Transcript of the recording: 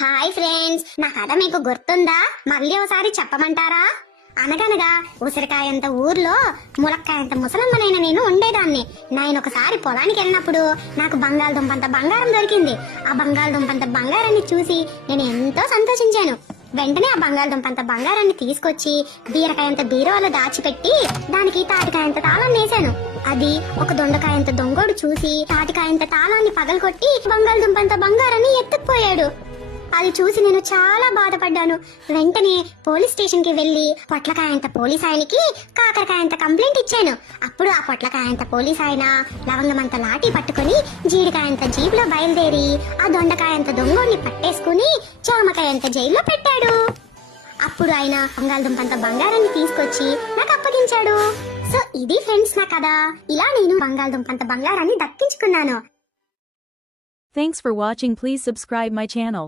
Hi friends, నా కథ మీకు గుర్తుందా? మళ్ళీ ఒకసారి చెప్పమంటారా? అనగనగా ఉసిరికాయంత ఊర్లో ములక్కాయంత ముసలమ్మనైన నేను ఉండేదాన్ని. నేను ఒకసారి పొలానికి వెళ్ళినప్పుడు నాకు బంగాళదుంపంత బంగారం దొరికింది. ఆ బంగాళదుంపంత బంగారాన్ని చూసి నేను ఎంతో సంతోషించాను. వెంటనే ఆ బంగాళదుంపంత బంగారాన్ని తీసుకొచ్చి బీరకాయంత బీరువాలో దాచిపెట్టి దానికి తాటికాయంత తాళం వేశాను. అది ఒక దొండకాయంత దొంగోడు చూసి తాటికాయంత తాళాన్ని పగలగొట్టి బంగాళదుంపంత బంగారాన్ని ఎత్తుకుపోయాడు. అది చూసి నేను చాలా బాధపడ్డాను. వెంటనే పోలీస్ స్టేషన్ కి వెళ్లి పొట్లకాయంత పోలీస్ ఆయనకి కాకరకాయంత కంప్లైంట్ ఇచ్చాను. అప్పుడు ఆ పొట్లకాయంత పోలీస్ ఆయన లవంగమంత లాఠీ పట్టుకుని జీడికాయంత జీబులో బయలుదేరి ఆ దొండకాయంత దొంగోడిని పట్టేసుకుని జామకాయంత జైల్లో పెట్టాడు. అప్పుడు ఆయన బంగాళదుంపంత బంగారాన్ని తీసుకొచ్చి నాకు అప్పగించాడు. సో ఇది ఫ్రెండ్స్ నా కథ. ఇలా నేను బంగాళదుంపంత బంగారాన్ని దక్కించుకున్నాను. Thanks for watching. Please subscribe my channel.